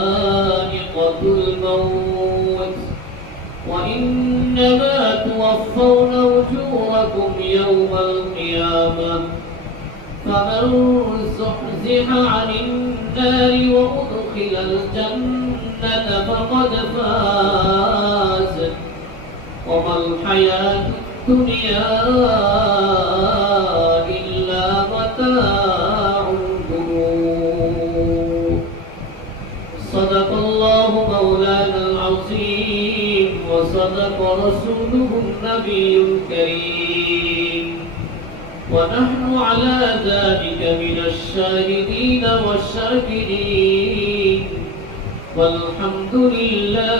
ذائقة الموت وإنما توفون أجوركم يوم القيامة فمن زحزح عن النار وأدخل الجنة فقد فاز وما الحياة الدنيا إلا متاع الغرور. صدق الله مولانا العظيم وصدق رسوله النبي الكريم ونحن على ذلك من الشاهدين والشاكرين والحمد لله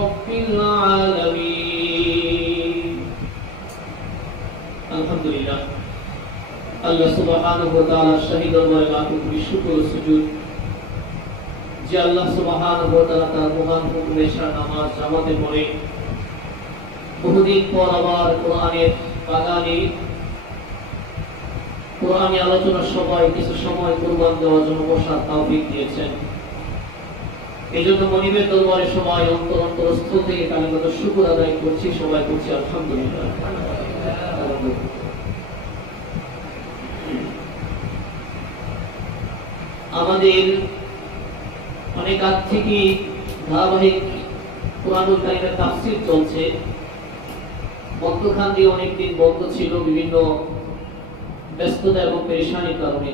رب العالمين. الحمد لله আল্লাহ সুবহানাহু ওয়া তাআলা শাহিদ দরবারে লাখো কোটি শুকর ও সুজুদ যে আল্লাহ সুবহানাহু ওয়া তাআলা তার মহান হুকুমে নামাজ জামাতে পড়ে বহুদিন পর আবার কোরআনের বাগানে কোরআনী আলোচনা সবাই কিছু সময় কুরবান দেওয়ার জন্য বসার তৌফিক দিয়েছেন। এই জন্য মনিবের দরবারে সবাই অন্তরস্থল থেকে কালিমাত শুকর আদায় করছি, সবাই করছি আলহামদুলিল্লাহ। আমাদের অনেক আগ থেকে ধারাবাহিক কোরআনুল কারীমের তাফসীর চলছে। মধ্যখান দিয়ে অনেকদিন বন্ধ ছিল বিভিন্ন ব্যস্ততা এবং পেরেশানির কারণে।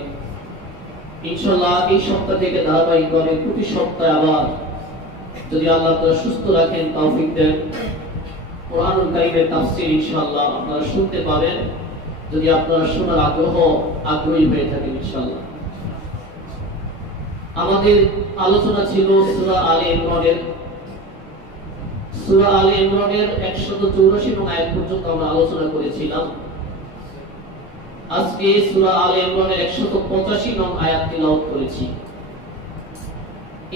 ইনশাআল্লাহ এই সপ্তাহ থেকে ধারাবাহিকভাবে প্রতি সপ্তাহে আবার যদি আল্লাহ তাআলা সুস্থ রাখেন, তৌফিক দেন, কোরআনুল কারীমের তাফসীর ইনশাআল্লাহ আপনারা শুনতে পাবেন, যদি আপনারা শোনার আগ্রহী হয়ে থাকেন ইনশাআল্লাহ। আমাদের আলোচনা ছিল সূরা আলে ইমরানের 184 নং আয়াত পর্যন্ত আমরা আলোচনা করেছিলাম। আজকে সূরা আলে ইমরানের 185 নং আয়াত তিলাওয়াত করেছি।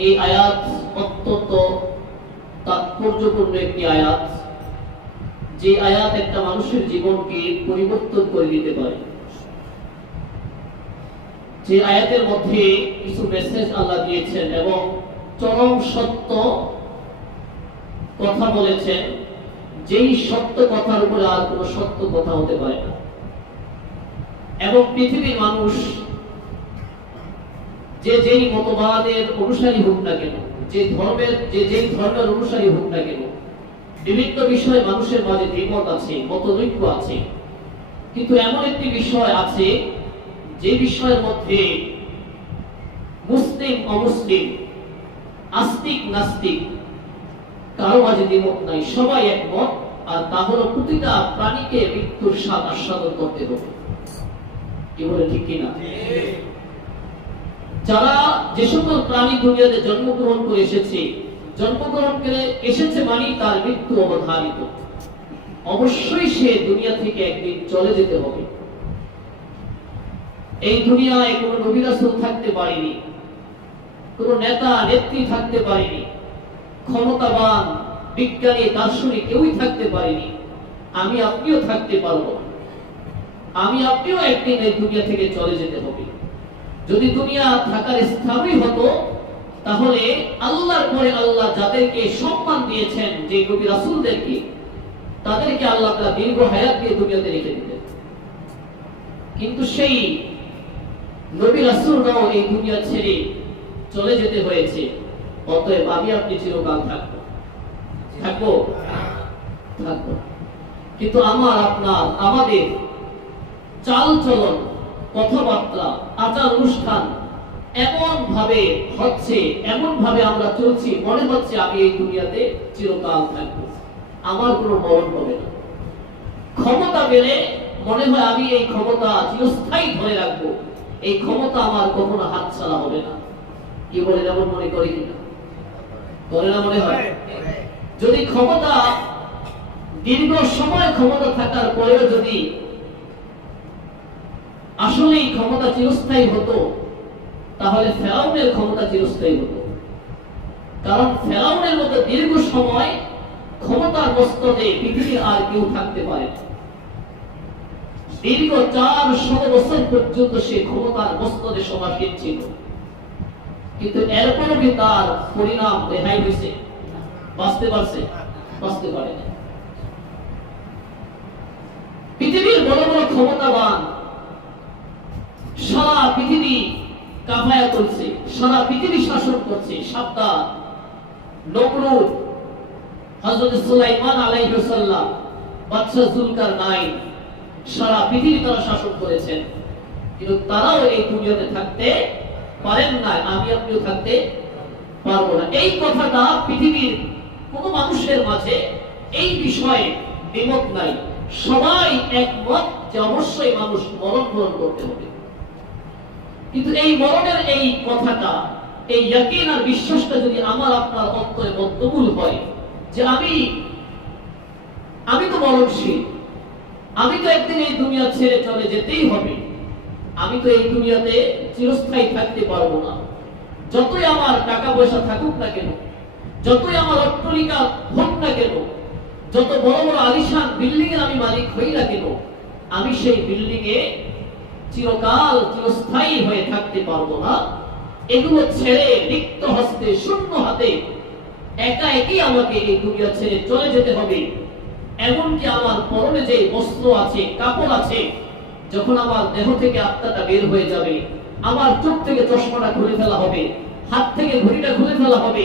এই আয়াত অত্যন্ত তাৎপর্যপূর্ণ একটি আয়াত, যে আয়াত একটা মানুষের জীবনকে পরিবর্তন করে দিতে পারে। যে আয়াতের মধ্যে কিছু মেসেজ আল্লাহ দিয়েছেন এবং চরম সত্য কথা বলেছেন, যেই সত্য কথার উপরে আর কোনো সত্য কথা হতে পারে না। এবং পৃথিবীর মানুষ যেই মতবাদের অনুসারী হোক না কেন, যেই ধর্মের অনুসারী হোক না কেন, বিভিন্ন বিষয়ে মানুষের মাঝে দ্বিমত আছে, মতৈক্য আছে, কিন্তু এমন একটি বিষয় আছে যে বিষয়ের মধ্যে মুসলিম অমুসলিম, আস্তিক নাস্তিক কারো মাঝে দ্বিমত নাই, সবাই একমত, আর তা হলো প্রতিটা প্রাণীকে মৃত্যুর স্বাদ আস্বাদন করতে হবে। কি বলে ঠিক কিনা? যারা যে সকল প্রাণী দুনিয়াতে জন্মগ্রহণ করে এসেছে মানে তার মৃত্যু অবধারিত। অবশ্যই সে দুনিয়া থেকে একদিন চলে যেতে হবে। এই দুনিয়ায় কোনো নবী রাসূল থাকতে পারেনি, কোনো নেতা নেত্রী থাকতে পারেনি, ক্ষমতাবান বিজ্ঞানী দার্শনিক কেউই থাকতে পারেনি। আমি আপনিও থাকতে পারবো না। আমি আপনিও একদিন এই দুনিয়া থেকে চলে যেতে হবে। যদি দুনিয়া থাকার স্থানই হতো, তাহলে আল্লাহর পরে আল্লাহ যাদেরকে সম্মান দিয়েছেন, যে নবী রাসূলদেরকে, তাদেরকে আল্লাহ তাআলা দীর্ঘ হায়াত দিয়ে দুনিয়াতে রেখে দিতেন। কিন্তু সেই নবী রাসূলরাও এই দুনিয়া ছেড়ে চলে যেতে হয়েছে। অতএব আমি আপনি চিরকাল থাকবো কিন্তু আমাদের চাল চলন, কথাবার্তা, আচার অনুষ্ঠান এমন ভাবে হচ্ছে, এমন ভাবে আমরা চলছি, মনে হচ্ছে আমি এই দুনিয়াতে চিরকাল থাকবো, আমার কোনো মরণ হবে না। ক্ষমতা পেলে মনে হয় আমি এই ক্ষমতা চিরস্থায়ী ধরে রাখবো, এই ক্ষমতা আমার কখনো হাতছাড়া হবে না। কি বলে, যেমন মনে করি কিনা? করে না মনে হয়? যদি ক্ষমতা দীর্ঘ সময় ক্ষমতা থাকার পরেও যদি আসলে এই ক্ষমতা চিরস্থায়ী হতো, তাহলে ফেরাউনের ক্ষমতা চিরস্থায়ী হতো। কারণ ফেরাউনের মতো দীর্ঘ সময় ক্ষমতার মস্তদে পৃথিবীর আর কেউ থাকতে পারে না। দীর্ঘ 400 বছর পর্যন্ত সে ক্ষমতার মস্তদে সমাসীন ছিল, কিন্তু এরপরও কি তার পরিণাম রেহাই হয়েছে? বাঁচতে পারছে? বাঁচতে পারে না। পৃথিবীর বড় বড় ক্ষমতাবান সারা পৃথিবী কাফায়া করছে, সারা পৃথিবী শাসন করছে। সাবধান, নমরুদ, হযরত সুলাইমান আলাইহিস সালাম, বাদশা জুলকারনাইন, সারা পৃথিবী তারা শাসন করেছেন, কিন্তু তারাও এই দুনিয়াতে থাকতে পারেন না। আমি আপনিও থাকতে পারবো না। এই কথাটা পৃথিবীর কোন মানুষের মাঝে এই বিষয়ে দ্বিমত নাই। সবাই একমত যে অবশ্যই মানুষ মরণ গ্রহণ করতে হবে। কিন্তু এই মরণের এই কথাটা, এই ইয়াকিন আর বিশ্বাসটা যদি আমার আপনার অন্তরে বদ্ধমূল হয় যে আমি তো মরণশীল, আমি তো একদিন এই দুনিয়া ছেড়ে চলে যেতেই হবে, আমি তো এই দুনিয়াতে চিরস্থায়ী থাকতে পারবো না। যতই আমার টাকা পয়সা থাকুক না কেন, যতই আমার অট্টালিকা হোক না কেন, যত বড় বড় আলিশান বিল্ডিং এর আমি মালিক হই না কেন, আমি সেই বিল্ডিং এ চিরকাল চিরস্থায়ী হয়ে থাকতে পারবো না। এগুলো ছেড়ে রিক্ত হস্তে, শূন্য হাতে একা একই আমাকে এই দুনিয়া ছেড়ে চলে যেতে হবে। এমনকি আমার পরনে যে বস্ত্র আছে, কাপড় আছে, যখন আমার দেহ থেকে আত্মাটা বের হয়ে যাবে, আমার চোখ থেকে চশমাটা খুলে ফেলা হবে, হাত থেকে ঘড়িটা খুলে ফেলা হবে,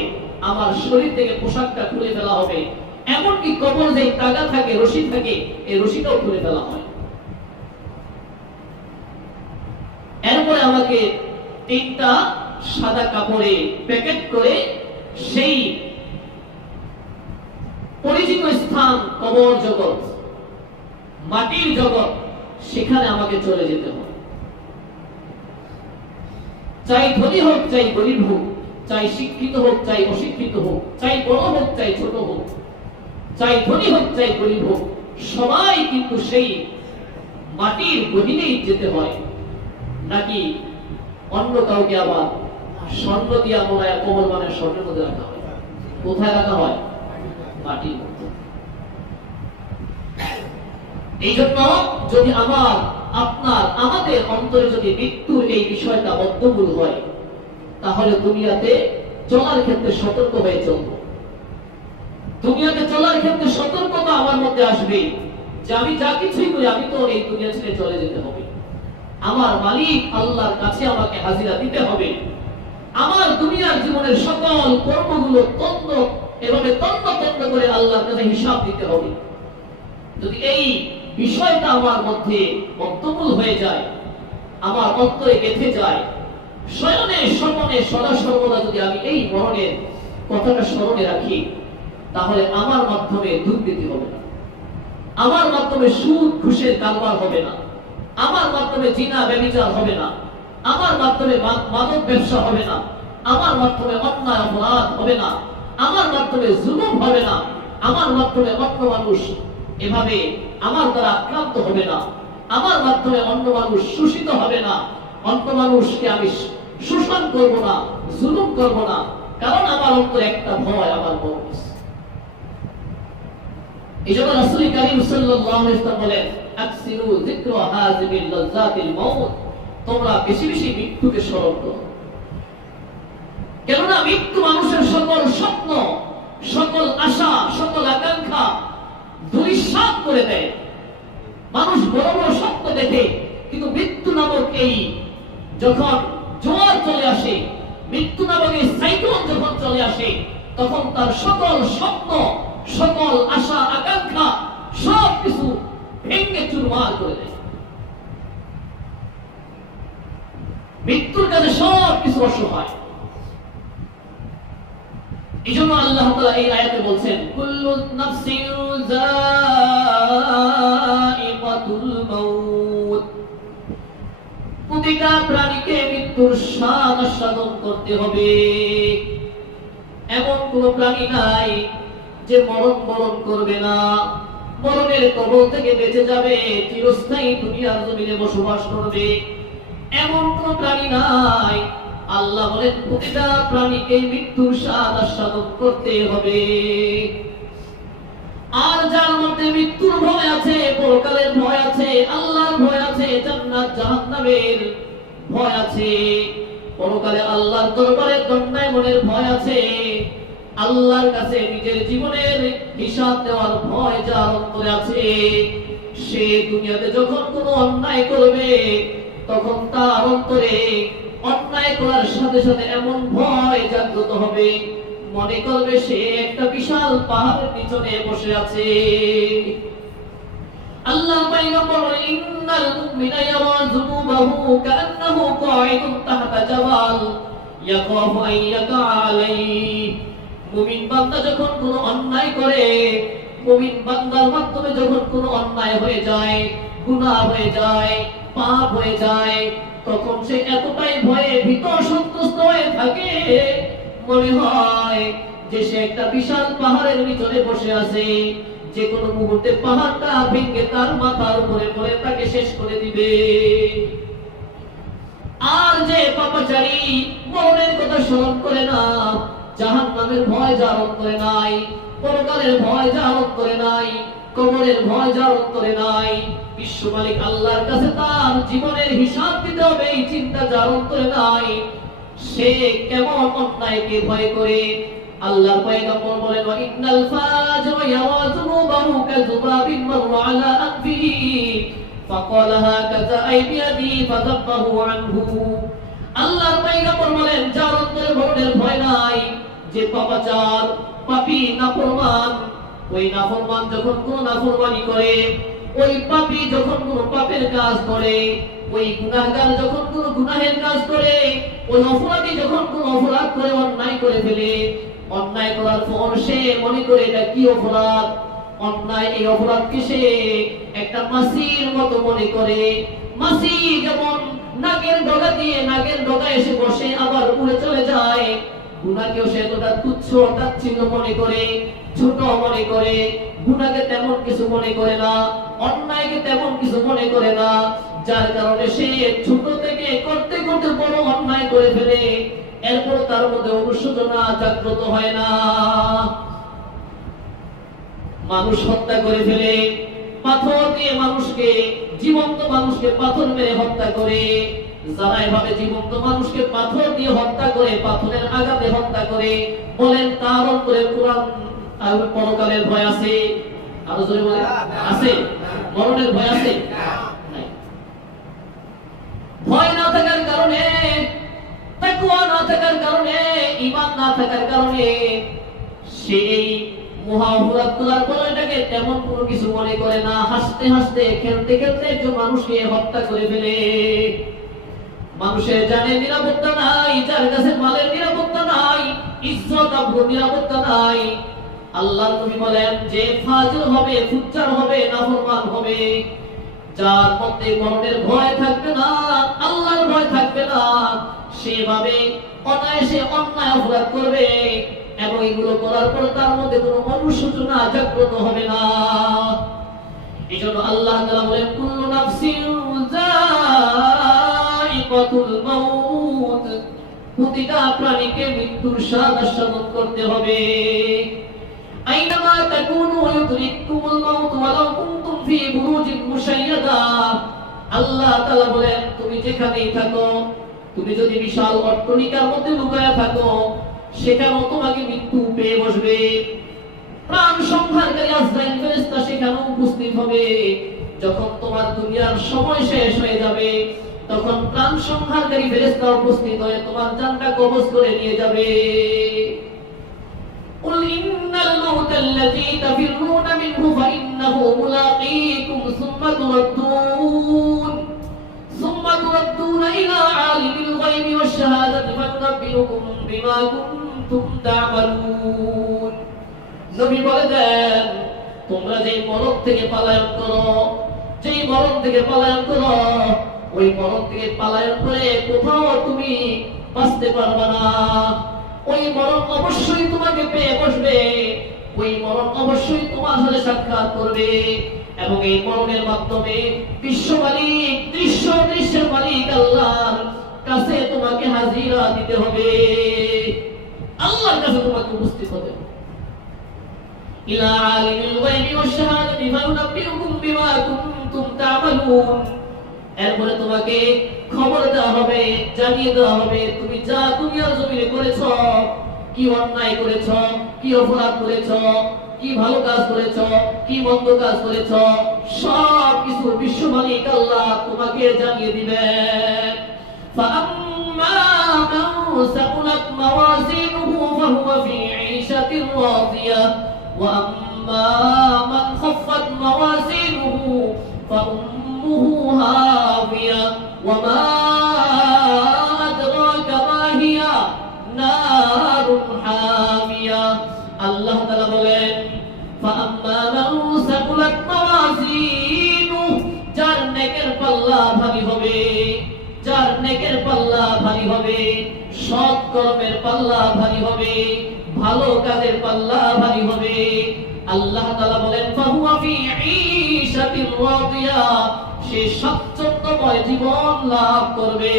আমার শরীর থেকে পোশাকটা খুলে ফেলা হবে, এমনকি কবর যে তাগা থাকে, রশি থাকে, এই রশিটাও খুলে ফেলা হয়। এরপরে আমাকে 3টা সাদা কাপড়ে প্যাকেট করে সেই পরিচিত স্থান, কবর জগৎ, মাটির জগৎ, সেখানে আমাকে চলে যেতে হবে। চাই ধনী হোক, চাই গরিব হোক, চাই শিক্ষিত হোক, চাই অশিক্ষিত হোক, চাই বড় হোক, চাই ছোট হোক, চাই ধনী হোক, চাই গরিব হোক, সবাই কিন্তু সেই মাটির গহীনেই যেতে হয়। নাকি অন্য কাউকে আবার স্বর্ণ দিয়া মোড়ায় কবর বানায় স্বর্ণের মধ্যে রাখা হয়? কোথায় রাখা হয়? মাটির মধ্যে। এই জন্য যদি আমাদের অন্তরে যদি মৃত্যুর এই বিষয়টা বদ্ধমূল হয়, তাহলে দুনিয়াতে চলার ক্ষেত্রে সতর্ক হয়ে চলবো। দুনিয়াতে চলার ক্ষেত্রে সতর্কতা আমার মধ্যে আসবে যে আমি যা কিছুই করি, আমি তো এই দুনিয়া ছেড়ে চলে যেতে হবে। আমার মালিক আল্লাহর কাছে আমাকে হাজিরা দিতে হবে। আমার দুনিয়ার জীবনের সকল কর্মগুলো এভাবে তন্ন করে আল্লাহর কাছে হিসাব দিতে হবে। যদি এই বিষয়টা আমার মধ্যে বদ্ধমূল হয়ে যায়, আমার অন্তরে গেঁথে যায়, শয়নে স্বপনে সদা সর্বদা যদি আমি এই মরণের কথাটা স্মরণে রাখি, তাহলে আমার মাধ্যমে দুর্নীতি হবে না, আমার মাধ্যমে সুদ ঘুষের কারবার হবে না, আমার মাধ্যমে জিনা ব্যভিচার হবে না, আমার মাধ্যমে মাদক ব্যবসা হবে না, আমার মাধ্যমে অন্যায় অপরাধ হবে না, আমার মাধ্যমে জুলুম হবে না, আমার মাধ্যমে অন্য মানুষ এভাবে আমার দ্বারা আক্রান্ত হবে না, আমার মাধ্যমে অন্য মানুষ শোষিত হবে না, অন্য মানুষকে আমি শোষণ করব না, জুলুম করব না, কারণ আমার অন্তরে একটা ভয় আমার মনে। এই জন্য রাসূল কারীম সাল্লাল্লাহু আলাইহি ওয়াসাল্লাম বলেন, আকসিরু যিকরা হাযিমিল লাযাতিল মাউত, তোমরা বেশি বেশি মৃত্যুকে স্মরণ করো। কেননা মৃত্যু মানুষের সকল স্বপ্ন, সকল আশা, সকল আকাঙ্ক্ষা ধূলিসাৎ করে দেয়। মানুষ বড় বড় স্বপ্ন দেখে, কিন্তু মৃত্যু নামক এই যখন জোয়ার চলে আসে, মৃত্যু নামক এই সাইক্লোন যখন চলে আসে, তখন তার সকল স্বপ্ন, সকল আশা আকাঙ্ক্ষা সবকিছু ভেঙে চুরমার করে দেয়। মৃত্যুর কাছে সবকিছু অসহায়। এই জন্য আল্লাহ তাআলা এই আয়াতে বলছেন, কুল্লু নাফসিন যায়িকাতুল মাউত, প্রতিটা প্রাণীকে মৃত্যুর স্বাদ আস্বাদন করতে হবে। এমন কোন প্রাণী নাই যে মরণ করবে না, মরণের কবল থেকে বেঁচে যাবে, চিরস্থায়ী দুনিয়ার জমিনে বসবাস করবে, এমন কোন প্রাণী নাই। আল্লাহ বলেন প্রতিটা প্রাণীকে মৃত্যুর স্বাদ আস্বাদন করতে হবে। আর যার মধ্যে মৃত্যুর ভয় আছে, পরকালের ভয় আছে, আল্লাহর ভয় আছে, জান্নাত জাহান্নামের ভয় আছে, পরকালে আল্লাহর দরবারে দণ্ডায়মানের ভয় আছে, আল্লাহর কাছে নিজের জীবনের হিসাব দেওয়ার ভয় যার অন্তরে আছে, সে দুনিয়াতে যখন কোনো অন্যায় করবে তখন তার অন্তরে অন্যায় করার সাথে সাথে এমন ভয় জাগ্রত হবে, মনে করবে সে একটা বিশাল পাহাড়ের পিছনে বসে আছে। আল্লাহ পয়গম্বর বলেন, ইন্নাল মুমিনা ইয়ারা যুনুবাহু কাআন্নাহু কাঈদুন তাহতা জাবাল ইয়াখাফু আন ইয়াকা আলাইহি। মুমিন বান্দা যখন কোনো অন্যায় করে, মুমিন বান্দার মাধ্যমে যখন কোনো অন্যায় হয়ে যায়, গুনাহ হয়ে যায়, পাপ হয়ে যায়, তখন সে এতটাই ভয়ে ভীত সন্ত্রস্ত হয়ে থাকে, মনে হয় যে সে একটা বিশাল পাহাড়ের ভিতরে বসে আছে, যে কোনো মুহূর্তে পাহাড়টা ভেঙে তার মাথার উপরে পড়ে তাকে শেষ করে দিবে। আর যে পাপাচারী মরণের কথা স্মরণ করে না, জাহান্নামের ভয় যার অন্তরে নাই, পরকালের ভয় যার অন্তরে নাই, কবরের ভয় যার অন্তরে নাই, বিশ্ব মালিক আল্লাহর কাছে তার জীবনের হিসাব দিতে হবে এই চিন্তা যার অন্তরে নাই, সে কেমন অন্যায়কে ভয় করে। আল্লাহর পয়গম্বর বলেন, ইন্নাল ফাজিরা ইয়ারা যুনুবাহু কাযুবাবিন মাররা আলা আনফিহি ফাকালা হাকাযা আই বিয়াদি ফাযাব্বাহু আনহু। আল্লাহর পয়গম্বর বলেন, যার অন্তরে মরণের ভয় নাই, যে পাপাচার, পাপী, নাফরমান, ওই নাফরমান যখন কোনো নাফরমানি করে, ওই পাপী যখন কোনো পাপের কাজ করে, ওই গুনাহগার যখন কোনো গুনাহের কাজ করে, ওই অপরাধী যখন কোনো অপরাধ করে, অন্যায় করে ফেলে, অন্যায় করার পর সে মনে করে এটা কি অপরাধ, অন্যায় এই অপরাধকে সে একটা মাছির মতো মনে করে। মাছি যেমন নাগের ডগা দিয়ে নাগের ডগা এসে বসে আবার উড়ে চলে যায়, গুনাহকেও সে এতটা তুচ্ছ তাচ্ছিল্য মনে করে, ছোট মনে করে, গুনাহকে তেমন কিছু মনে করে না, অন্যায়কে তেমন কিছু মনে করে না, যার কারণে সে ছোট থেকে করতে করতে বড় অন্যায় করে ফেলে, এরপর তার মধ্যে অনুশোচনা জাগ্রত হয় না। মানুষ হত্যা করে ফেলে, পাথর দিয়ে মানুষকে, জীবন্ত মানুষকে পাথর মেরে হত্যা করে, যারা এভাবে জীবন্ত মানুষকে পাথর দিয়ে হত্যা করে, পাথরের আঘাতে হত্যা করে, বলেন তার অন্তরে কোরআন আর পরকালের ভয় আছে? আরো জোরে বলেন, আছে? মরণের ভয় আছে? ভয় না থাকার কারণে, তাকওয়া না থাকার কারণে, ঈমান না থাকার কারণে সেই মহা অপরাধগুলোর পরেটাকে তেমন কোনো কিছু মনে করে না, হাসতে হাসতে খেলতে খেলতে একজন মানুষকে হত্যা করে ফেলে। মানুষের জানের নিরাপত্তা নাই, যার কাছে মালের নিরাপত্তা নাই, ইজ্জত আবরুর নিরাপত্তা নাই। আল্লাহর নবী বলেন, যে ফাজিল হবে, ফুজ্জার হবে, নাফরমান হবে, যার মধ্যে মরণের ভয় থাকবে না, আল্লাহর ভয় থাকবে না, সেভাবে অনায়াসে অন্যায় অপরাধ করবে এবং এগুলো করার পর তার মধ্যে কোনো অনুশোচনা জাগ্রত হবে না। এজন্য আল্লাহ তাআলা বলেন, কুল্লু নাফসিন যায়িকাতুল মাউত, প্রতিটা প্রাণীকে মৃত্যুর স্বাদ আস্বাদন করতে হবে। আইনামা তাকুনু ইউদরিকুমুল মাউত ওয়ালাউ কুনতুম ফি বুরুজিন মুশাইয়াদা। আল্লাহ তাআলা বলেন, তুমি যেখানেই থাকো, তুমি যদি বিশাল অট্টালিকার মধ্যে লুকায়া থাকো, সেখানেও তোমাকে মৃত্যু পেয়ে বসবে। প্রাণ সংহারকারী আজরাইল ফেরেশতা সেখানেও উপস্থিত হবে। যখন তোমার দুনিয়ার সময় শেষ হয়ে যাবে, তখন প্রাণ সংহারকারী ফেরেশতা উপস্থিত হয়ে তোমার জানটা কবজ করে নিয়ে যাবে। قل إن الموت الذي تفرون منه فإنه ملاقيكم ثم تردون إلى عالم الغيب والشهادة فينبئكم بما كنتم تعملون। নবী বলে দেন, তোমরা যেই মরণ থেকে পলায়ন করো, যেই মরণ থেকে পলায়ন করো, ওই মরণ থেকে পলায়ন করে কোথাও তুমি বাঁচতে পারবে না। ওই মরণ অবশ্যই তোমাকে পেয়ে বসবে, ওই মরণ অবশ্যই তোমার সাথে সাক্ষাৎ করবে এবং এই মরণের মাধ্যমে বিশ্ব মালিক, দৃশ্যের মালিক আল্লাহর কাছে তোমাকে হাজিরা দিতে হবে, আল্লাহর কাছে তোমাকে উপস্থিত হতে হবে। ইলা আলিমিল গায়বি ওয়াশ শাহাদাতি ফায়ুনাব্বিউকুম বিমা কুনতুম তা'মালুন। এরপরে তোমাকে খবর দেওয়া হবে, জানিয়ে দেওয়া হবে তুমি যা দুনিয়ার জমিনে করেছো, কি অন্যায় করেছো, কি অপরাধ করেছো, কি ভালো কাজ করেছো, কি মন্দ কাজ করেছো, সব কিছু বিশ্ব মালিক আল্লাহ তোমাকে জানিয়ে দিবেন। فأما من ثقلت موازينه فهو في عيشة راضية وأما من خفت موازينه فأمه هاوية وما أدراك ما هي نار حامية। আল্লাহ তাআলা বলেন فأما من ثقلت موازينه, যার নেকের পাল্লা ভারী হবে, যার নেকের পাল্লা ভারী হবে, সৎ কর্মের পাল্লা ভারী হবে, ভালো কাজের পাল্লা ভারী হবে, আল্লাহ তাআলা বলেন ফাহুয়া ফি ঈশাতির রাদিয়া, সে স্বাচ্ছন্দ্যময় জীবন লাভ করবে।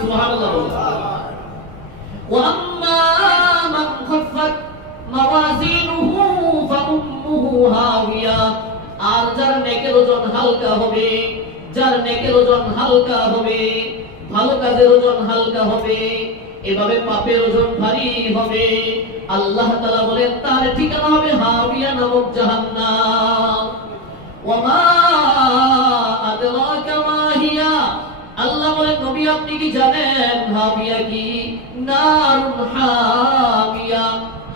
সুবহানাল্লাহ। ওয়া আম্মা মান খাফফাত মাওয়াজিনুহু ফাউম্মুহু হাওিয়া, আর যার নেকের ওজন হালকা হবে, যার নেকের ওজন হালকা হবে, ভালো কাজের ওজন হালকা হবে, এভাবে পাপের ওজন ভারী হবে, আল্লাহ তাআলা বলেন তার ঠিকানা হবে হাবিয়া নামক জাহান্নাম। ওয়ামা আদরাকা মা হিয়া, আল্লাহ বলেন নবী আপনি কি জানেন হাবিয়া কি? নারুন হামিয়া,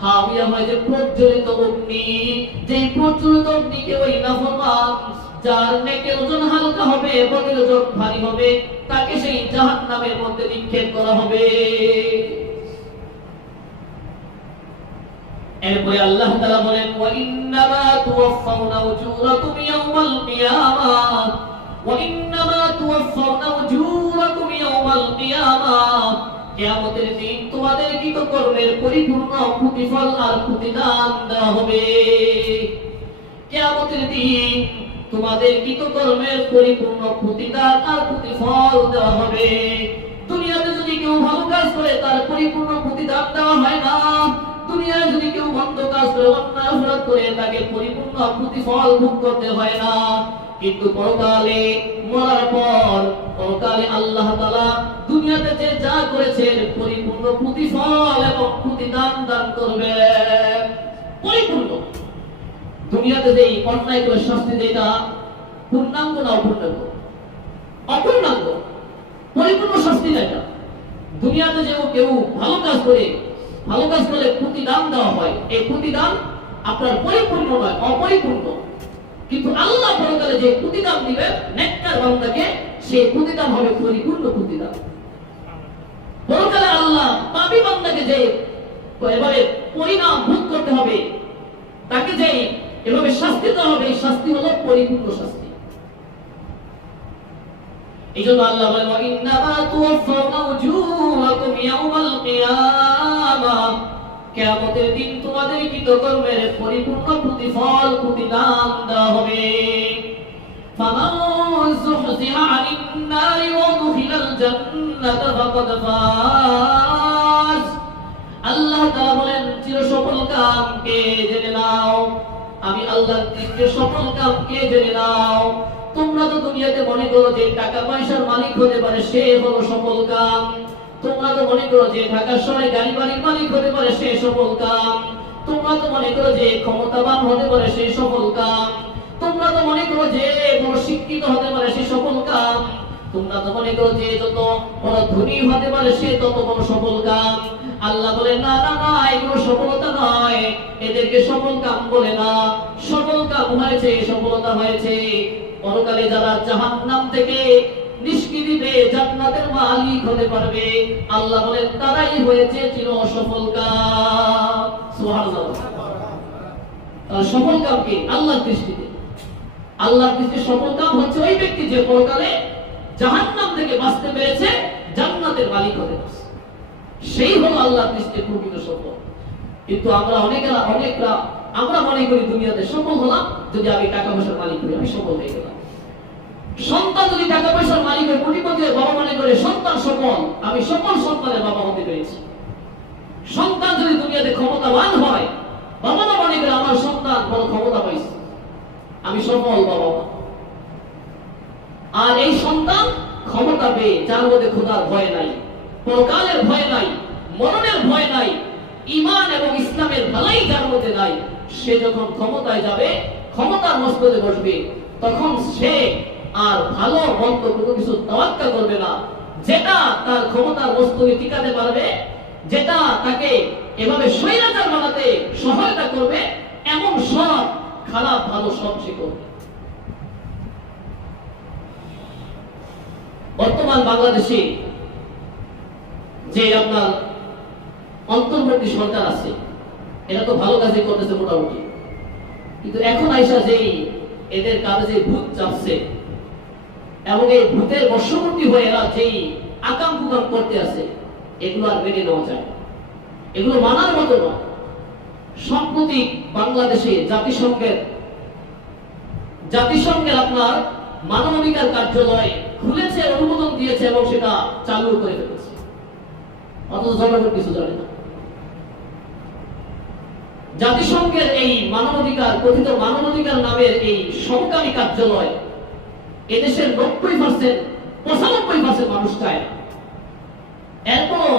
হাবিয়া মানে যে প্রজ্বলিত অগ্নি, যে প্রজ্বলিত অগ্নিকে ওই নাফরমান যার নেকের ওজন হালকা হবে, বদের ওজন ভারী হবে, তাকে সেই জাহান্নামের মধ্যে নিক্ষেপ করা হবে। এরপরে আল্লাহ তাআলা বলেন ওয়া ইন্নামা তুওয়াফাউনা উজুরাকুম ইয়াওমাল কিয়ামাহ, ওয়া ইন্নামা তুওয়াফাউনা উজুরাকুম ইয়াওমাল কিয়ামাহ, কিয়ামতের দিন তোমাদের কৃতকর্মের পরিপূর্ণ প্রতিফল আর প্রতিদান দেওয়া হবে। কিয়ামতের দিন তোমাদের কৃতকর্মের পরিপূর্ণ প্রতিদান আর প্রতিফল দেওয়া হবে। দুনিয়াতে যদি কেউ ভালো কাজ করে তার পরিপূর্ণ প্রতিদান দেওয়া হয় না, দুনিয়ায় যদি কেউ মন্দ কাজ করে, অন্যায় অপরাধ করে, তাকে পরিপূর্ণ প্রতিফল ভোগ করতে হয় না। কিন্তু পরকালে মরার পর, পরকালে আল্লাহ তাআলা দুনিয়াতে যে যা করেছেন পরিপূর্ণ প্রতিফল এবং প্রতিদান দান করবেন, পরিপূর্ণ। দুনিয়াতে যেই অন্যায় করে শাস্তি যেটা পূর্ণাঙ্গ না অপূর্ণাঙ্গ? অপূর্ণাঙ্গ, পরিপূর্ণ শাস্তি না এটা। দুনিয়াতে যে কেউ ভালো কাজ করে, ভালো কাজ করলে প্রতিদান দেওয়া হয়, এই প্রতিদান আপনার পরিপূর্ণ নয়, অপরিপূর্ণ। কিন্তু আল্লাহ পরকালে যে প্রতিদান দিবেন নেককার বান্দাকে, সেই প্রতিদান হবে পরিপূর্ণ প্রতিদান। পরকালে আল্লাহ পাপী বান্দাকে যে এবারে পরিণাম ভোগ করতে হবে, তাকে যে এভাবে শাস্তি দেওয়া হবে, এই শাস্তি হলো পরিপূর্ণ শাস্তি। এইজন্য আল্লাহ বলেন ওয়া ইন্নামা তুওয়াফাউনা উজুরাকুম ইয়াওমাল কিয়ামাহ, কিয়ামতের দিন তোমাদের কৃতকর্মের পরিপূর্ণ প্রতিফল প্রতিদান দেওয়া হবে। ফামান যুহজিহা আনিন নারি ওয়া দুখিলাল জান্নাতা ফাকাদ ফাজ। আল্লাহ তাআলা বলেন চির সফল কামকে জেনে নাও, আমি আল্লাহর দিকে সফল কামকে জেনে নাও। তোমরা তো দুনিয়াতে মনে করো যে টাকা পয়সার মালিক হতে পারে সে হলো সফল কাম, তোমরা তো মনে করো যে ঢাকার শহরে গাড়ি বাড়ির মালিক হতে পারে সে সফল কাম, তোমরা তো মনে করো যে ক্ষমতাবান হতে পারে সে সফল কাম, তোমরা তো মনে করো যে বড় শিক্ষিত হতে পারে সে সফল কাম, তোমরা তো মনে করো যে যত বড় ধনী হতে পারে সে তত বড় সফল কাম। আল্লাহ বলে না না না, এগুলো সফলতা নয়, এদেরকে সফল কাম বলে না। সফল কাম হয়েছে, সফলতা হয়েছে পরকালে যারা জাহান্নাম থেকে নিষ্কৃতি পেয়ে জান্নাতের মালিক হতে পারবে। আল্লাহ বলেন তারাই হয়েছে চির সফল কাম। সুবহানাল্লাহ। তার সফল কাম কি? আল্লাহর দৃষ্টিতে, আল্লাহর দৃষ্টিতে সফল কাম হচ্ছে ওই ব্যক্তি যে পরকালে জাহান্নাম থেকে বাঁচতে পেরেছে, জান্নাতের মালিক হতে পারছে, সেই হলো আল্লাহর দৃষ্টিতে প্রকৃত সফল। কিন্তু আমরা অনেকরা আমরা মনে করি দুনিয়াতে সফল হলাম যদি আমি টাকা পয়সার মালিক হই, আমি সফল হয়ে গেলাম। সন্তান যদি টাকা পয়সার মালিক হয়, কোটিপতি হয়, বাবা মনে করে সন্তান সফল, আমি সকল সন্তানের বাবা হতে পেরেছি। সন্তান যদি দুনিয়াতে ক্ষমতাবান হয়, বাবা মা মনে করে আমার সন্তান বড় ক্ষমতা পাইছে, আমি সফল বাবা মা। আর এই সন্তান ক্ষমতা পেয়ে যার মধ্যে খোদার ভয় নাই, পরকালের ভয় নাই, মরণের ভয় নাই, ঈমান এবং ইসলামের ভালাই যার মধ্যে নাই, সে যখন ক্ষমতায় যাবে, ক্ষমতার মসনদে বসবে, তখন সে আর ভালো মন্দ কোনো কিছু তাওয়াক্কা করবে না। যেটা তার ক্ষমতার মসনদে টিকাতে পারবে, যেটা তাকে এভাবে স্বৈরাচার বানাতে সহায়তা করবে, এমন সব খারাপ ভালো সব সে করবে। বর্তমান বাংলাদেশে যে আপনার অন্তর্বর্তী সরকার আছে, এরা তো ভালো কাজই করতেছে মোটামুটি, কিন্তু এখন আইসা যেই এদের কাজে ভূত চাপছে এবং এই ভূতের বশবর্তী হয়ে এরা যেই আকাম কুকাম করতে আছে, এগুলো আর মেনে নেওয়া যায়, এগুলো মানার মতো নয়। সম্প্রতি বাংলাদেশে জাতিসংঘের আপনার মানবাধিকার কার্যালয় খুলেছে, অনুমোদন দিয়েছে এবং সেটা চালু করে ফেলেছে, অথচ জনগণ কিছু জানে না। জাতিসংঘের এই মানবাধিকার, কথিত মানবাধিকার নামের এই সমকামী কার্যালয় এদেশের 90%, 95% মানুষ চায়। এরপর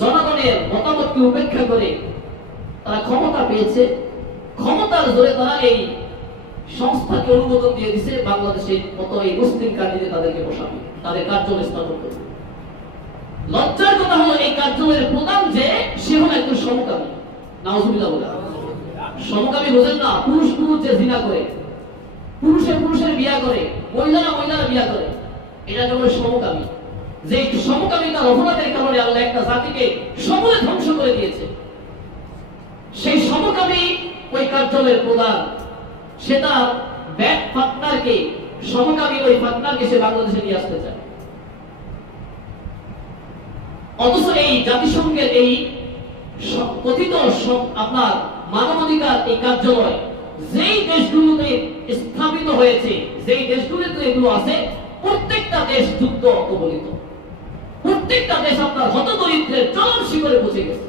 জনগণের মতামতকে উপেক্ষা করে তারা ক্ষমতা পেয়েছে, ক্ষমতার জোরে তারা এই সংস্থাকে অনুমোদন দিয়ে দিছে বাংলাদেশের মতো এই মুসলিম কান্ট্রিতে তাদেরকে বসাবে, তাদের কার্যালয় স্থাপন করবে। লজ্জার কথা হলো এই কার্যালয়ের প্রধান যে সে হলো একজন সমকামী। নাউজুবিল্লাহ বলে, সমকামী বোঝেন না? পুরুষ যে জিনা করে, পুরুষের বিয়া করে, মহিলারা বিয়া করে, এটা যেমন সমকামী। যে সমকামিতার অপরাধের কারণে আল্লাহ একটা জাতিকে সমূলে ধ্বংস করে দিয়েছে। সেই সমকামী ওই কার্যালয়ের প্রধান, সে তার ব্যাক পার্টনারকে, সমকামী ওই পার্টনারকে সে বাংলাদেশে নিয়ে আসতে চায়। অথচ এই জাতিসংঘের এই কথিত আপনার মানবাধিকার এই কার্যালয় যেই দেশগুলোতে স্থাপিত হয়েছে, যেই দেশগুলোতে এগুলো আছে, প্রত্যেকটা দেশ যুদ্ধ কবলিত, প্রত্যেকটা দেশ আপনার হতদরিদ্রের চরম শিখরে পৌঁছে গেছে,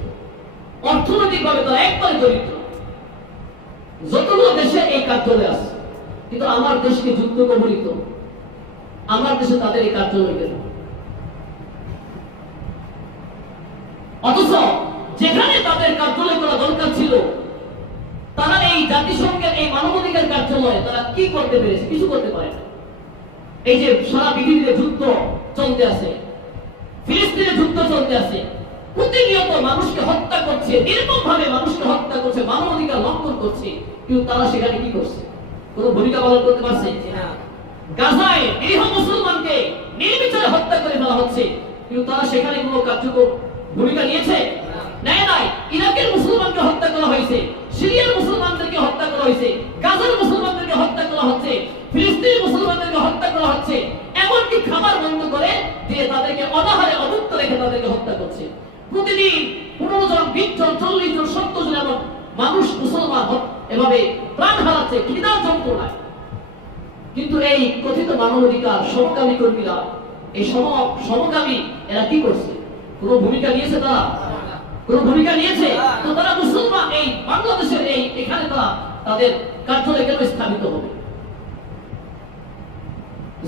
অর্থনৈতিকভাবে তারা একবারে দরিদ্র। যতগুলো দেশে এই কার্যালয় আছে, কিন্তু আমার দেশকে যুদ্ধ কবলিত, আমার দেশে তাদের এই কার্যালয় কেন? অথচ যেখানে তাদের কার্যালয় করা দরকার ছিল, তারা এই জাতিসংঘের এই মানবাধিকার কার্যালয়ে তারা কি করতে পেরেছে? কিছু করতে পারে না। এই যে সারা পৃথিবীতে যুদ্ধ চলতে আছে, ফিলিস্তিনে যুদ্ধ চলতে আছে, প্রতিনিয়ত মানুষকে হত্যা করছে, নির্মমভাবে মানুষকে হত্যা করছে, মানবাধিকার লঙ্ঘন করছে, কিন্তু তারা সেখানে কি করছে? কোনো ভূমিকা পালন করতে পারছে না। গাজায় নিরীহ মুসলমানকে নির্বিচারে হত্যা করে ফেলা হচ্ছে, কিন্তু তারা সেখানে কোনো কার্যকর ভূমিকা নিয়েছে? নেয় নাই। ইরাকের মুসলমানকে হত্যা করা হয়েছে, সিরিয়ার মুসলমানদেরকে হত্যা করা হয়েছে, গাজার মুসলমানদেরকে হত্যা করা হচ্ছে, ফিলিস্তিনি মুসলমানদেরকে হত্যা করা হচ্ছে, এমনকি খাবার বন্ধ করে দিয়ে তাদেরকে অনাহারে অভুক্ত রেখে তাদেরকে হত্যা করছে। প্রতিদিন 15 জন, 20 জন, 40 জন, 70 জন এমন মানুষ মুসলমান এভাবে প্রাণ হারাচ্ছে খিদার যন্ত্রণায়। কিন্তু এই কথিত মানবাধিকার সমকামী কর্মীরা, এই সমকামী এরা কি করছে? কোন ভূমিকা নিয়েছে? তারা কোন ভূমিকা নিয়েছে? তো তারা মুসলমান এই বাংলাদেশের এখানে তারা তাদের কার্যালয় কেন স্থাপিত হবে?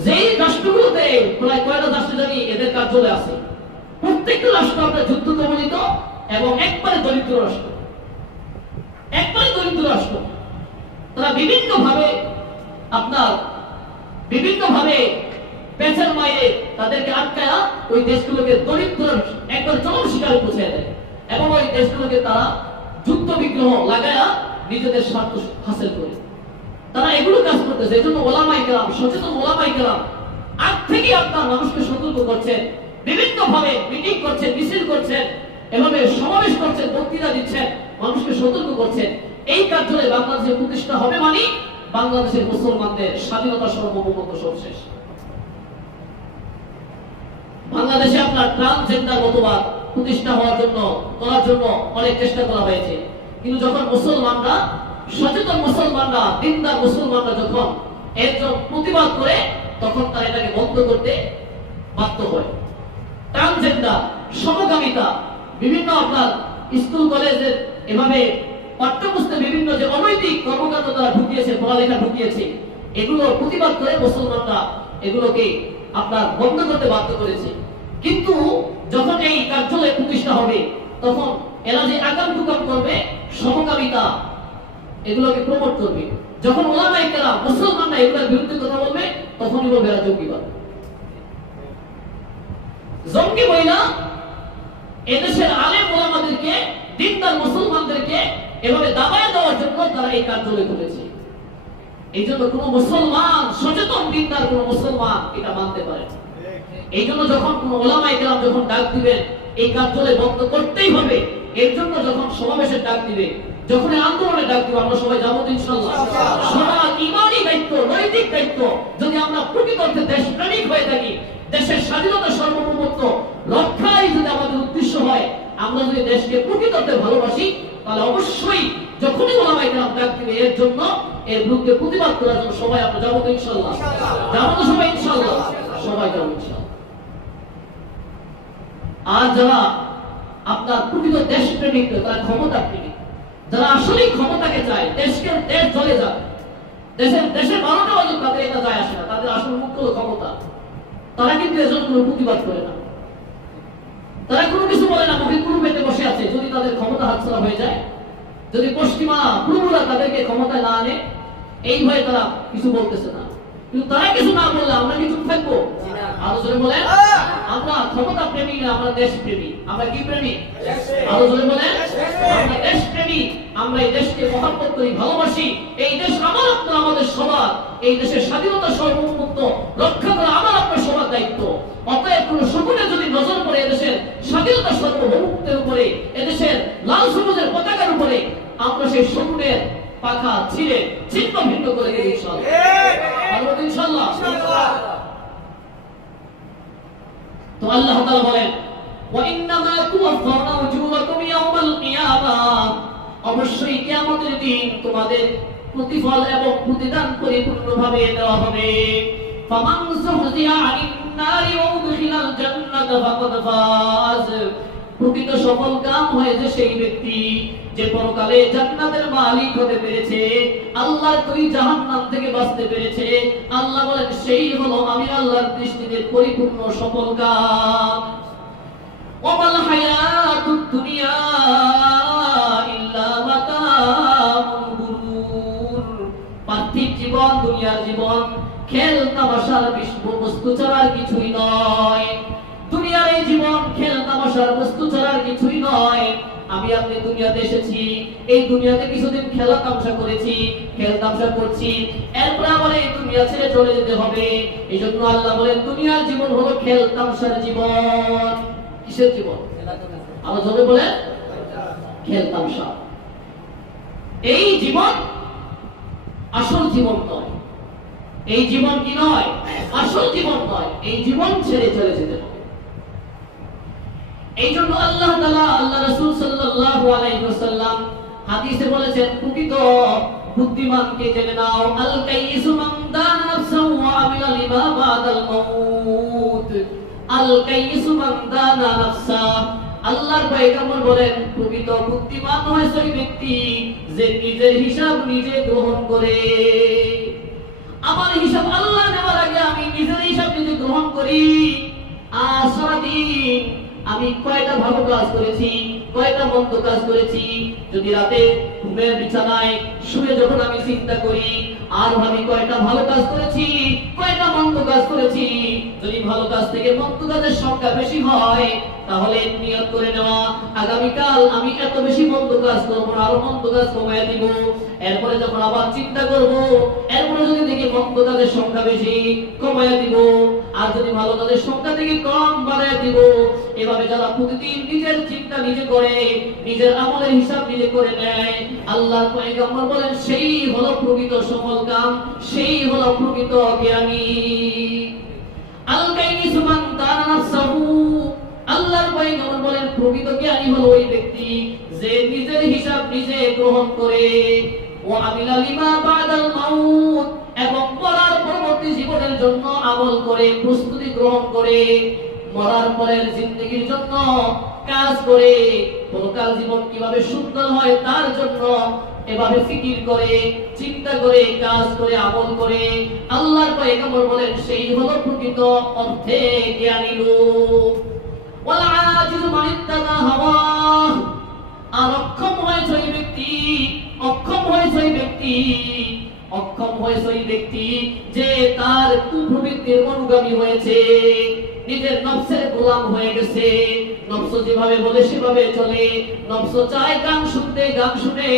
যেই রাষ্ট্রগুলোতে প্রায় কয়টা রাষ্ট্র জানি এদের কার্যালয় আছে, প্রত্যেকটা রাষ্ট্র আপনার যুদ্ধ কবলিত এবং একবারে দরিদ্র রাষ্ট্র, একবারে দরিদ্র রাষ্ট্র। তারা বিভিন্নভাবে পেছার মায়ে তাদেরকে আটকায়া ওই দেশগুলোকে দরিদ্র একবার চরম শিকারে পৌঁছে দেয় এবং ওই দেশগুলোকে তারা যুদ্ধ বিগ্রহ লাগায়া নিজেদের স্বার্থ হাসিল করে। তারা এগুলো কাজ করতেছে। এই জন্য ওলামায়ে কেরাম, সচেতন ওলামায়ে কেরাম আগ থেকে আপনার মানুষকে সতর্ক করছেন, বিভিন্নভাবে মিটিং করছেন, মিছিল করছেন, এভাবে সমাবেশ করছেন, বক্তৃতা দিচ্ছেন, মানুষকে সতর্ক করছেন। এই কার্যালয়ে বাংলাদেশে প্রতিষ্ঠা হবে মানে বাংলাদেশের মুসলমানদের স্বাধীনতা সার্বভৌমত্ব সব শেষ। বাংলাদেশে আপনার ট্রান্সজেন্ডার মতবাদ প্রতিষ্ঠা করার জন্য অনেক চেষ্টা করা হয়েছে, কিন্তু যখন মুসলমানরা, সচেতন মুসলমানরা, দিনদার মুসলমানরা যখন এর প্রতিবাদ করে, তখন তারা এটাকে বন্ধ করতে বাধ্য হয়। ট্রান্সজেন্ডার, সমকামিতা বিভিন্ন আপনার স্কুল কলেজের এভাবে পাঠ্যপুস্তকে বিভিন্ন যে অনৈতিক কর্মকাণ্ড তারা ঢুকিয়েছে, পড়ালেখা ঢুকিয়েছে, এগুলোর প্রতিবাদ করে মুসলমানরা এগুলোকে আপনার বন্ধ করতে বাধ্য করেছে। কিন্তু যখন এই কার্যালয় প্রতিষ্ঠা হবে, তখন এরা যে আকাম টুকাম করবে, সমকামিতা, এগুলোকে প্রমোট করবে। যখন ওলামায়ে কেরাম, মুসলমানরা এগুলোর বিরুদ্ধে কথা বলবে, তখনই বলবে এরা জঙ্গিবাদ। জঙ্গি মহিলা এদেশের আলেম ওলামাদেরকে, দিনদার মুসলমানদেরকে এভাবে দাবায় দেওয়ার জন্য তারা এই কার্যালয় করেছে। এই জন্য কোন মুসলমান, সচেতন দিনদার কোন মুসলমান এটা মানতে পারে। এই জন্য যখন কোন ওলামায়ে কেরাম যখন ডাক দিবেন এই কার্যালয় বন্ধ করতেই হবে, এর জন্য যখন সমাবেশের ডাক দিবে, যখন আন্দোলনের ডাক দিবে, আমরা সবাই যাবো ইনশাআল্লাহ। সবার ঈমানি দায়িত্ব, নৈতিক দায়িত্ব, যদি আমরা প্রকৃত অর্থে দেশপ্রেমিক হয়ে থাকি, দেশের স্বাধীনতা সার্বভৌমত্ব রক্ষাই যদি আমাদের উদ্দেশ্য হয়, আমরা যদি দেশকে প্রকৃত অর্থে ভালোবাসি, তাহলে অবশ্যই যখনই ওলামায়ে কেরাম ডাক দিবে এর জন্য, এর বিরুদ্ধে প্রতিবাদ করার জন্য সবাই আমরা যাবো ইনশাআল্লাহ। যাবো তো সবাই ইনশাআল্লাহ, সবাই যাবো ইনশাআল্লাহ। আর যারা আপনার প্রকৃত দেশপ্রেমিক, তারা ক্ষমতা প্রেমিক, যারা আসলে ক্ষমতাকে চায়, দেশকে দেশ চলে যায়, দেশের 12টা বাজে তাদের এটা যায় আসে না, তাদের আসল মুখ্য ক্ষমতা, তারা কিন্তু এর জন্য কোনো প্রতিবাদ করে না, তারা কোনো কিছু বলে না, মুখে কুলু পেতে বসে আছে। যদি তাদের ক্ষমতা হাতছাড়া হয়ে যায়, যদি পশ্চিমা প্রভুরা তাদেরকে ক্ষমতায় না আনে, এই ভয়ে তারা কিছু বলতেছে না। কিন্তু তারা কিছু না বললে আমরা কি চুপ থাকবো? আরো জোরে বলেন, আমরা ক্ষমতা প্রেমী না, আমরা দেশ প্রেমী। আমরা কি প্রেমী? আরো জোরে বলেন, আমরা দেশ প্রেমী। আমরা এই দেশকে মহব্বত করি, ভালোবাসি। এই দেশ আমার আপনার, আমাদের সবার। এই দেশের স্বাধীনতা সার্বভৌমত্ব রক্ষা করা আমার আপনার সবার দায়িত্ব। অতএব কোন শকুনে যদি নজর পড়ে এদেশের স্বাধীনতা সার্বভৌমত্বের উপরে, এদেশের লাল সবুজের পতাকার উপরে, আমরা সেই শকুনের পাখা ছিঁড়ে ছিন্ন ভিন্ন করে দেব ইনশাআল্লাহ। ইনশাআল্লাহ। তো আল্লাহ তাআলা বলেন, ওয়া ইন্নামা তুওয়াফাউনা উজুরাকুম ইয়াওমাল কিয়ামাহ, অবশ্যই কিয়ামতের দিন তোমাদের প্রতিফল এবং প্রতিদান পরিপূর্ণভাবে দেওয়া হবে। ফামান যুহজিয়া আনিন নারি ওয়া উদখিলাল জান্নাতা ফাকাদ ফাজ, প্রকৃত সফল কাম হয়েছে সেই ব্যক্তি যে পরকালে জান্নাতের মালিক হতে পেরেছে, আল্লাহর তৈরি জাহান্নাম থেকে বাঁচতে পেরেছে। আল্লাহ বলেন, সেই হলো আমি আল্লাহর দৃষ্টিতে পরিপূর্ণ সফল কাম। ওয়াল হায়াতুদ দুনিয়া ইল্লা মাতাউল গুরুর, পার্থিব জীবন, দুনিয়ার জীবন খেল তামাশার বস্তু ছাড়া কিছুই নয়। দুনিয়ার এই জীবন খেল তামাশার বস্তু ছাড়া কিছুই নয়। আমি আপনি দুনিয়াতে এসেছি, এই দুনিয়াতে কিছুদিন খেলা তামাশা করেছি, খেল তামাশা করছি, এরপর আবার এই দুনিয়া ছেড়ে চলে যেতে হবে। এই জন্য আল্লাহ বলেন, দুনিয়ার জীবন হলো খেল তামাশার জীবন। কিসের জীবন? আবার জোরে বলেন, খেল তামাশা। এই জীবন আসল জীবন নয়। এই জীবন কি নয়? আসল জীবন নয়। এই জীবন ছেড়ে চলে যেতে হবে। এই জন্য আল্লাহ তাআলা, আল্লাহ রাসূল সাল্লাল্লাহু আলাইহি ওয়াসাল্লাম হাদিসে বলেছেন, প্রকৃত বুদ্ধিমানকে জেনে নাও, আল কাইয়িসু মান দানা নাফসাহু ওয়া আমিলা লিমা বাদাল মাউত। আল কাইয়িসু মান দানা নাফসা, আল্লাহর পয়গম্বর বলেন, প্রকৃত বুদ্ধিমান হয় সেই ব্যক্তি যে নিজের হিসাব নিজে গ্রহণ করে। আমার হিসাব আল্লাহ নেওয়ার আগে আমি নিজের হিসাব নিজে গ্রহণ করি। আর সারাদিন আমি কয়টা ভালো কাজ করেছি, কয়টা মন্দ কাজ করেছি, যদি রাতে ঘুমের বিছানায় শুয়ে যখন আমি চিন্তা করি, আর আমি কয়টা ভালো কাজ করেছি, কয়টা মন্দ কাজ করেছি, যদি ভালো কাজ থেকে মন্দ কাজের সংখ্যা বেশি হয়, তাহলে নিয়ত করে নেওয়া, আগামীকাল আমি এত বেশি মন্দ কাজ করবো না, আরো মন্দ কাজ কমায় দিব। এরপরে যখন আবার চিন্তা করব, এরপরে যদি দেখি মন্দ কাজের সংখ্যা বেশি, কমায় দিব। আর যদি ভালো কাজের সংখ্যা থেকে কম, বাড়ায় দিব। এভাবে যারা প্রতিদিন নিজের চিন্তা নিজে করে, নিজের আমলের হিসাব নিজে করে নেয়, আল্লাহর পয়গম্বর বলেন, সেই হলো প্রকৃত সফল কাম, সেই হলো প্রকৃত জ্ঞানী। আল কাইয়িসু মান দানা নাফসাহু, আল্লাহর পয়গম্বর বলেন, প্রকৃত জ্ঞানী হলো ওই ব্যক্তি যে নিজের হিসাব নিজে গ্রহণ করে, ওয়া আমিলা লিমা বাদাল মাউত, এবং পরবর্তী জীবনের জন্য আমল করে, প্রস্তুতি গ্রহণ করে। মরার পরের জিন্দগির জন্য কাজ করে পরকাল জীবন কিভাবে সুন্দর হয় তার জন্য এভাবে ফিকির করে, চিন্তা করে, কাজ করে, আমল করে, আল্লাহর পয়গম্বর বলেন সেই হলো প্রকৃত অর্থে জ্ঞানী লোক। ওয়াল আজিজু মান ইত্তাবা হাওয়া, আর অক্ষম হয়েছে ওই ব্যক্তি, অক্ষম হয়েছে ওই ব্যক্তি, অক্ষম হয়েছে ওই ব্যক্তি যে তার কুপ্রবৃত্তির অনুগামী হয়েছে, নিজের নফসের গোলাম হয়ে গেছে, নফস যেভাবে বলে সেভাবে চলে, নফস চায় গান শুনতে গান শুনে,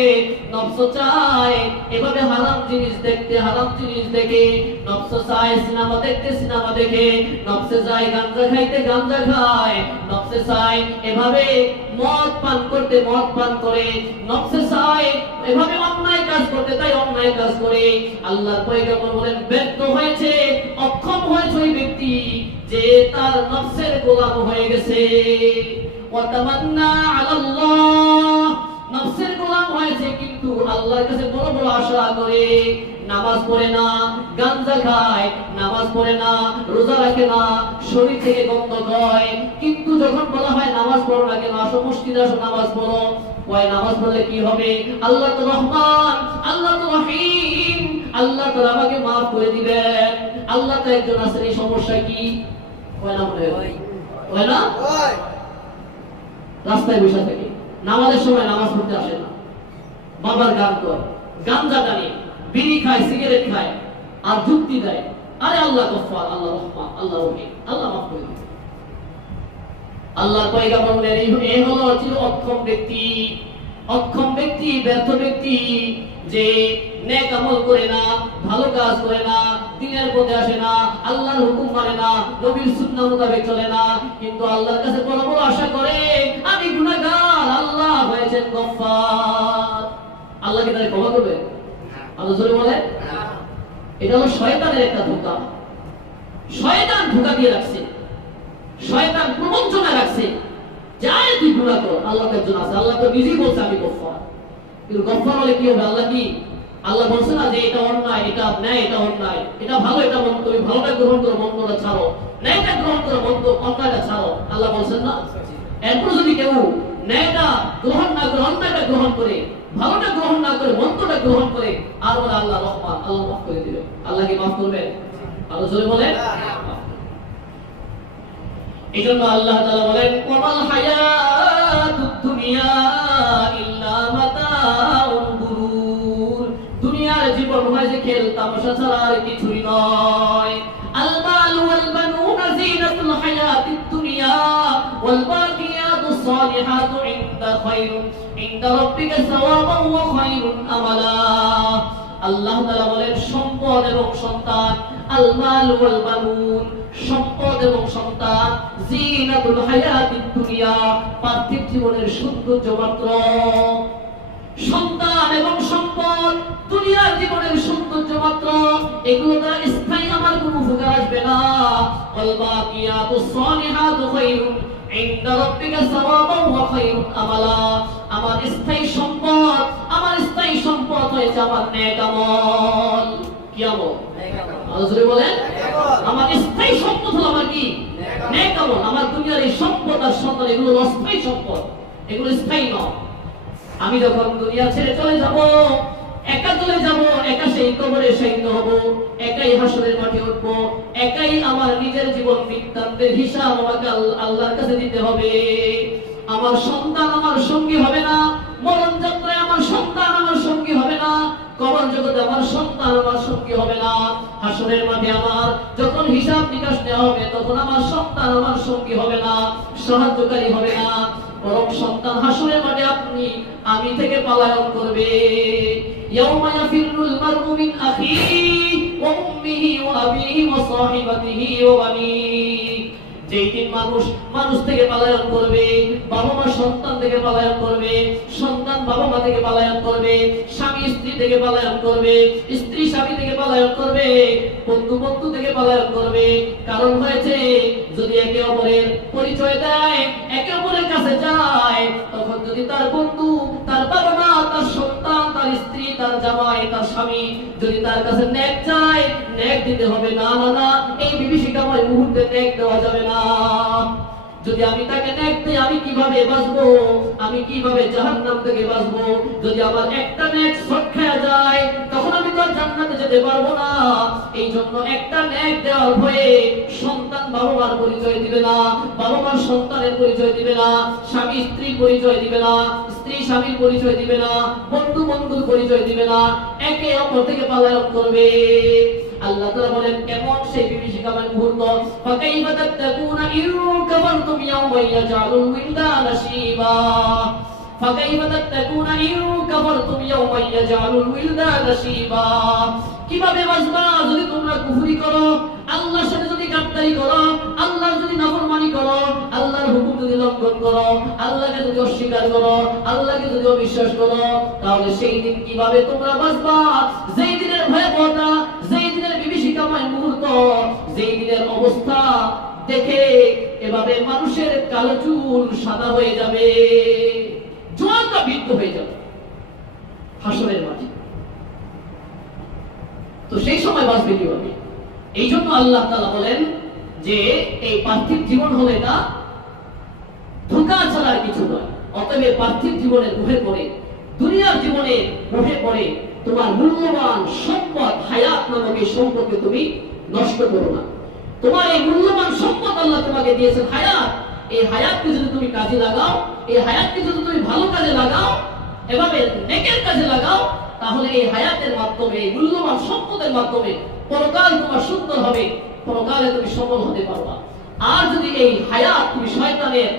নফস চায় এভাবে হারাম জিনিস দেখতে হারাম জিনিস দেখে, নফস চায় সিনেমা দেখতে সিনেমা দেখে, নফসে চায় গাঞ্জা খাইতে গাঞ্জা খায়, নফসে চায় এভাবে মদ পান করতে মদ পান করে, নফসে চায় এভাবে অন্যায় কাজ করতে তাই অন্যায় কাজ করে। আল্লাহর পয়গম্বর বলেন ব্যর্থ হয়েছে, অক্ষম হয়েছে ওই ব্যক্তি যে তার নফসের গোলাম হয়ে গেছে। ওয়া তামান্না আলাল্লাহ, নফসের গোলাম হয়েছে কিন্তু আল্লাহর কাছে বড় বড় আশা করে, নামাজ পড়ে না, গাঞ্জা খায়, নামাজ পড়ে না, রোজা রাখে না, শরীর থেকে গন্ধ হয়, কিন্তু যখন বলা হয় নামাজ পড়ো না কেন, আসো মসজিদে আসো নামাজ পড়ো, ওই নামাজ পড়লে কি হবে, আল্লাহ তো রহমান, আল্লাহ তো রহিম, আল্লাহ তো আমাকে মাফ করে দিবেন, আল্লাহ তো একজন আছেন, এই সমস্যা কি হয় না? হয় না? রাস্তায় বসে থাকে, নামাজের সময় নামাজ পড়তে আসে না, বাবার গান করে, গাঞ্জা টানে, বিড়ি খায়, সিগারেট খায়, আর যুক্তি দেয়, আরে আল্লাহ গফফার, আল্লাহ রহমান, আল্লাহ রহিম, আল্লাহ মাফ করে দিবেন। আল্লাহর পয়গম্বর বলেন এই হলো চির অক্ষম ব্যক্তি, অক্ষম ব্যক্তি, ব্যর্থ ব্যক্তি যে নেক আমল করে না, ভালো কাজ করে না, দ্বীনের পথে আসে না, আল্লাহর হুকুম মানে না, নবীর সুন্নাহ মোতাবেক চলে না, কিন্তু আল্লাহর কাছে বড় বড় আশা করে আমি গুনাহগার, আল্লাহ হয়েছেন গফফার, আল্লাহ কি তাকে ক্ষমা করবে? আল্লাহ জোরে বলে এটা হলো শয়তানের একটা ধোঁকা। শয়তান ধোঁকা দিয়ে রাখছে, শয়তান প্রবঞ্চনা রাখছে, যাই তুই গুনাহ কর, আল্লাহ একজন আছে, আল্লাহ তো নিজেই বলছে আমি গফফার। কিন্তু গফফার হলে কি হবে? আল্লাহ কি, আল্লাহ বলছে না যে এটা অন্যায়, এটা ন্যায়, এটা অন্যায়, এটা ভালো, এটা মন্দ, তুমি ভালোটা গ্রহণ করো, মন্দটা ছাড়ো, ন্যায়টা গ্রহণ করো, মন্দ অন্যায়টা ছাড়ো, আল্লাহ বলছেন না? এরপর যদি কেউ ন্যায়টা গ্রহণ না করে অন্যায়টা গ্রহণ করে, ভালোটা গ্রহণ না করে মন্দটা গ্রহণ করে, আর বলে আল্লাহ রহমান, আল্লাহ মাফ করে দিবে, আল্লাহ কি মাফ করবেন? আল্লাহ জোরে বলেন। এজন্য আল্লাহ তাআলা বলেন ওয়ামাল হায়াতুদ দুনিয়া ইল্লা মাতাউল গুরুর, দুনিয়ার জীবন হয় যে খেল তামাশা ছাড়া আর কিছুই নয়। আল মাল ওয়াল বানুনা যিনাতুল হায়াতিদ দুনিয়া ওয়াল বাকিয়াতুস সালিহাতু ইনদা রাব্বিকা সাওয়াবান ওয়া খায়রুন আমালা। আল্লাহ তাআলা বলেন সম্পদ এবং সন্তান, আল মাল ওয়াল বানুন, সম্পদ এবং সন্তান, জিনাতুল হায়াতিদ দুনিয়া, পার্থিব জীবনের সৌন্দর্য মাত্র। সন্তান এবং সম্পদ দুনিয়ার জীবনের সৌন্দর্য মাত্র, এগুলো দ্বারা স্থায়ী আমার কোনো উপকার আসবে না। ওয়াল বাকিয়াতুস সালিহাতু খায়রুন ইনদা রাব্বিকা সাওয়াবান ওয়া খায়রুন আমালা। আমার স্থায়ী সম্পদ, আমার স্থায়ী সম্পদ হয়েছে আমার নেক আমল। কি আমল? নেক আমল। আল্লাহ বলেন আমার স্থায়ী সম্পদ হলো আমার কি? নেক আমল। আমার দুনিয়ার এই সম্পদ আর সন্তান এগুলো অস্থায়ী সম্পদ, এগুলো স্থায়ী নয়। আমি যখন দুনিয়া ছেড়ে চলে যাব, একা চলে যাব, একা সেই কবরে শায়িত হব, একাই হাসরের মাঠে উঠব, একাই আমার নিজের জীবন বৃত্তান্তের হিসাব আমাকে আল্লাহর কাছে দিতে হবে। আমার সন্তান আমার সঙ্গী হবে না, মরণ যাত্রায় আমার সন্তান আমার সঙ্গী হবে না, কবর জগতে আমার সন্তান আমার সঙ্গী হবে না, হাসরের মাঠে আমার যখন হিসাব নিকাশ নেওয়া হবে তখন আমার সন্তান আমার সঙ্গী হবে না, সাহায্যকারী হবে না, বরং সন্তান হাসরের মাঠে আপনি আমি থেকে পলায়ন করবে। ইয়াউমা ইয়াফিরুল মারউ মিন আখিহি ওয়া উম্মিহি ওয়া আবিহি ওয়া সাহিবাতিহি ওয়া বানিহি। যেই দিন মানুষ থেকে পলায়ন করবে, বাবা মা সন্তান থেকে পলায়ন করবে, সন্তান বাবা মা থেকে পলায়ন করবে, স্বামী স্ত্রী থেকে পলায়ন করবে, স্ত্রী স্বামী থেকে পলায়ন করবে, বন্ধু থেকে পলায়ন করবে। কারণ হয়েছে যদি একে অপরের পরিচয় দেয়, একে অপরের কাছে যায়, তখন যদি তার বন্ধু, তার বাবা মা, তার সন্তান, তার স্ত্রী, তার জামাই, তার স্বামী যদি তার কাছে নেক চায়, নেক দিতে হবে। না না না, এই বিভীষিকাময় মুহূর্তে নেক দেওয়া যাবে না। যদি আমি তাকে নেক দিই, আমি কিভাবে বাঁচবো? আমি কিভাবে জাহান্নাম থেকে বাঁচবো? যদি আমার একটা নেক শর্ট খেয়ে যায়, তখন আমি তো জান্নাতে যেতে পারবো না। এই জন্য একটা নেক দেওয়ার ভয়ে সন্তান বাবা মার পরিচয় দিবে না, বাবা মার সন্তানের পরিচয় দিবে না, স্বামী স্ত্রীর পরিচয় দিবে না, স্ত্রী স্বামীর পরিচয় দিবে না, বন্ধু বন্ধুর পরিচয় দিবে না, একে অপর থেকে পলায়ন করবে। আল্লাহ তাআলা বলেন কেমন সেই বিভীষিকাময় মুহূর্ত, ফাকাইফা তাত্তাকুনা ইন কাফারতুম ইয়াওমা ইয়াজআলুল উইলদানা শিবা, ফাকাইফা তাত্তাকুনা ইন কাফারতুম ইয়াওমা ইয়াজআলুল উইলদানা শিবা। কিভাবে বাঁচবা যদি তোমরা কুফরি করো, আল্লাহর সাথে যদি গাদ্দারি করো, আল্লাহর যদি নাফরমানি করো, আল্লাহর হুকুম যদি লঙ্ঘন করো, আল্লাহকে যদি অস্বীকার করো, আল্লাহকে যদি অবিশ্বাস করো, তাহলে সেই দিন কিভাবে তোমরা বাঁচবা? যেই দিনের ভয়াবহতা, যেই দিনের বিভীষিকাময় মুহূর্ত, যেই দিনের অবস্থা দেখে এভাবে মানুষের কালো চুল সাদা হয়ে যাবে, জোয়ানটা বৃদ্ধ হয়ে যাবে হাসরের মাঠে। তো সেই সময় বাঁচবে কিভাবে? এই জন্য আল্লাহ তাআলা বলেন যে এই পার্থিব জীবন হলো এটা ধোঁকা ছাড়া কিছু নয়। অতএব পার্থিব জীবনের মোহে পড়ে, দুনিয়ার জীবনে মোহে পড়ে তোমার মূল্যবান সম্পদ হায়াত নামক এই সম্পদকে তুমি নষ্ট করো না। তোমার এই মূল্যবান সম্পদ আল্লাহ তোমাকে দিয়েছেন হায়াত, এই হায়াতকে যদি তুমি কাজে লাগাও, এই হায়াতকে যদি তুমি ভালো কাজে লাগাও, এভাবে নেকের কাজে লাগাও, তাহলে এই হায়াতের মাধ্যমে, এই মূল্যবান সম্পদের মাধ্যমে পরকাল তোমার সুন্দর হবে, পরকালে তুমি সফল হতে পারবা। আর যদি এই হায়াত তুমি শয়তানের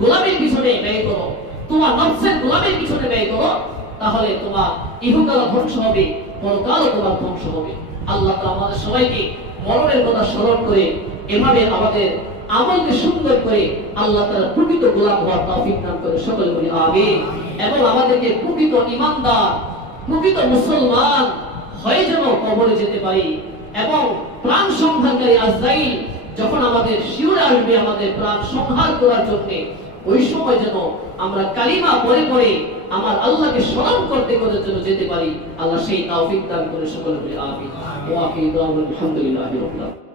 গোলামের পিছনে ব্যয় করো, তোমার নফসের গোলামের পিছনে ব্যয় করো, তাহলে তোমার ইহকাল ধ্বংস হবে, পরকালও তোমার ধ্বংস হবে। আল্লাহ তাআলা আমাদের সবাইকে মরণের কথা স্মরণ করে এভাবে আমাদের আমলকে সুন্দর করে আল্লাহ তাআলা প্রকৃত গোলাম হওয়ার তৌফিক দান করে সকলে বলি আমিন। এবং আমাদেরকে প্রকৃত ঈমানদার, প্রকৃত মুসলমান হয়ে যেন কবরে যেতে পারি, এবং প্রাণ সংহারকারী আজরাইল যখন আমাদের শিউরে আসবে আমাদের প্রাণ সংহার করার জন্য, ওই সময় যেন আমরা কালিমা পড়ে পড়ে আমার আল্লাহকে স্মরণ করতে করতে যেন যেতে পারি। আল্লাহ সেই তৌফিক দান করে সকলে বলি আমিন। ওয়া আখিরু দাওয়ানা আলহামদুলিল্লাহি রাব্বিল আলামিন।